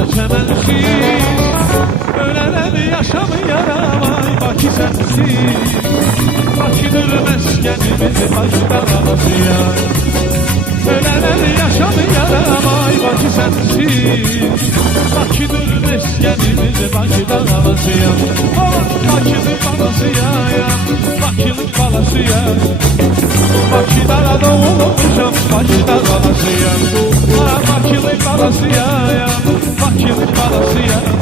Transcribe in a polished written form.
da çəmənsiz. Ölənəm yaşamı yaramay Bakı sənsiz. Bakıdır məskənimiz Bakı dağlasıyam. Ölənəm yaşamı yaramay Bakı sənsiz. Bakıdır məskənimiz Bakı dağlasıyam. Bakıdır balasıyam, Bakılıq balasıyam. Bakıda doğulmuşam, Bakıda qalasıyam. Bakılıq balasıyam, Bakılıq balasıyam.